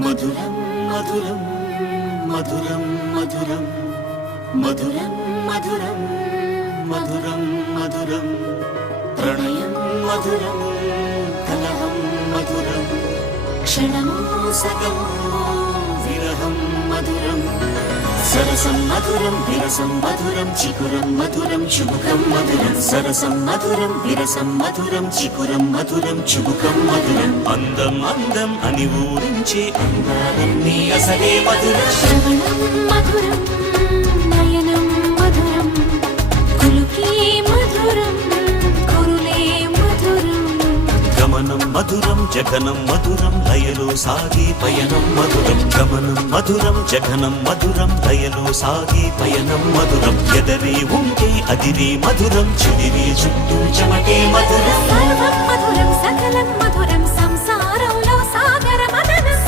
మధురం మధురం మధురం మధురం మధురం మధురం మధురం మధురం ప్రణయం మధురం కలహం మధురం క్షణము సగము విరహం మధురం సరసం మధురం విరసం మధురం చికురం మధురం చుబుకం మధురం సరసం మధురం విరసం మధురం చికురం మధురం చుబుకం మధురం అందం అందం అని ఊరించే అందాలన్నీ అసలే మధురం శ్రవణం మధురం నయనం మధురం కులుకే మధురం కురులే మధురం గమనం మధురం జగనం మధురం లయలో సాగే పయనం మధురం గమనం మధురం జగనం మధురం లయలో సాగే పయనం మధురం ఎదరే ఉంటే అదిరే మధురం చెదిరే చుట్టూ చెమటే మధురం సర్వం మధురం సకలం